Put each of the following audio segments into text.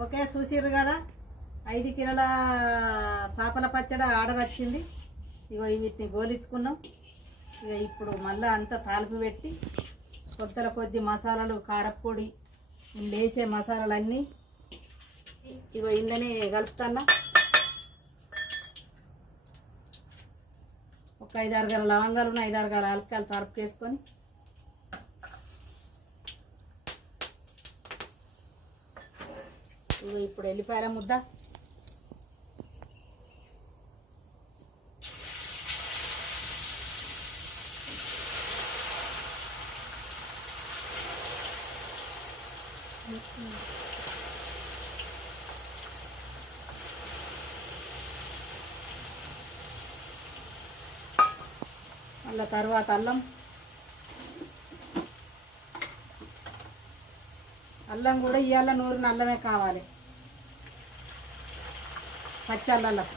Okay, చూసిర్రు కదా 5 కిలోల చేపల పచ్చడి ఆర్డర్ వచ్చింది. ఇగో వీటిని గోలించుకున్నాం. ఇక ఇప్పుడు మళ్ళీ అంతా తాలింపు పెట్టి కొత్తల కొద్ది మసాలాలు, కారపొడి, వేసే మసాలాలన్నీ ఇగో ఇందనే కలుపుతున్నా. ఒక 5-6 గల లవంగాలు, 5-6 గల ఆలకాయలు తరుపు వేసుకొని ఇగో ఇప్పుడు ఎల్లిపాయల ముద్ద, మళ్ళీ తర్వాత అల్లం కూడా ఇవాళ నూరిన అల్లమే కావాలి, పచ్చి అల్లం.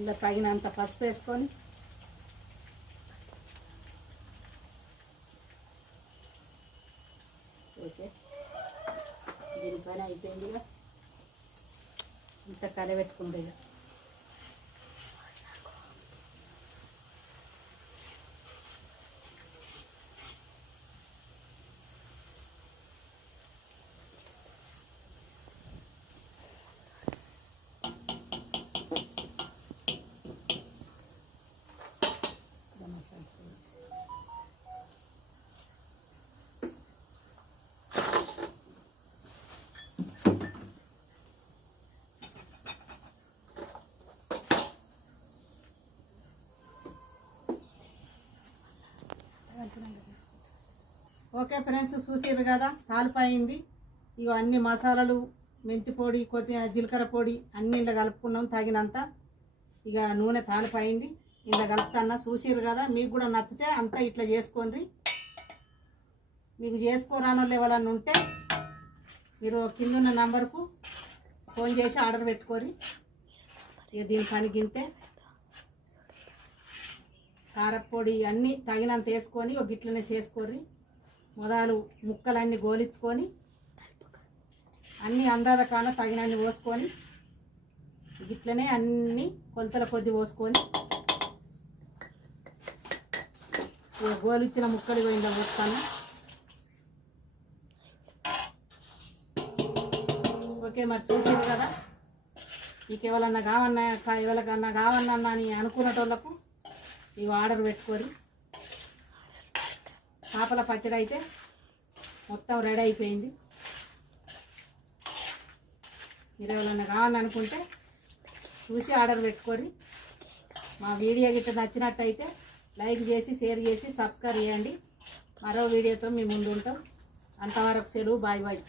ఇలా తగినంత పసుపు వేసుకొని ఓకే, దీనిపైన అయిపోయింది. ఇక ఇంత కలబెట్టుకుంటే ఇక ఓకే ఫ్రెండ్స్, చూసిర్రు కదా తాలింపు అయింది. ఇక అన్ని మసాలాలు, మెంతి పొడి, కొద్దిగా జీలకర్ర పొడి అన్ని ఇలా కలుపుకున్నాం తగినంత. ఇక నూనె తాలింపు అయింది, ఇలా కలుపుతున్నా. చూసిర్రు కదా, మీకు కూడా నచ్చితే అంతా ఇట్లా చేసుకోండి. మీకు చేసుకోరాని వాళ్ళు ఎవరన్నా ఉంటే మీరు కింద ఉన్న నంబర్కు ఫోన్ చేసి ఆర్డర్ పెట్టుకోరి. ఇక దీని పని గింతే. కారపొడి అన్నీ తగినంత వేసుకొని ఒక గిట్లనే చేసుకోర్రి. మొదలు ముక్కలన్నీ గోలించుకొని అన్నీ అందాల కాన తగినన్ని పోసుకొని గిట్లనే అన్నీ కొలతల కొద్ది పోసుకొని గోలిచ్చిన ముక్కలు పోయిందా పోస్తాను. ఓకే, మరి చూసారు కదా. మీకు ఎవరన్నా కావన్నా అని అనుకునేటోళ్ళకు ఇవి ఆర్డర్ పెట్టుకోరి. చేపల పచ్చడి అయితే మొత్తం రెడీ అయిపోయింది. మీరు ఎవరన్నా కావాలనుకుంటే చూసి ఆర్డర్ పెట్టుకోరి. మా వీడియో గిట్ట నచ్చినట్టయితే లైక్ చేసి, షేర్ చేసి, సబ్స్క్రైబ్ చేయండి. మరో వీడియోతో మీ ముందు ఉంటాం. అంతవరకు సెలవు. Bye bye.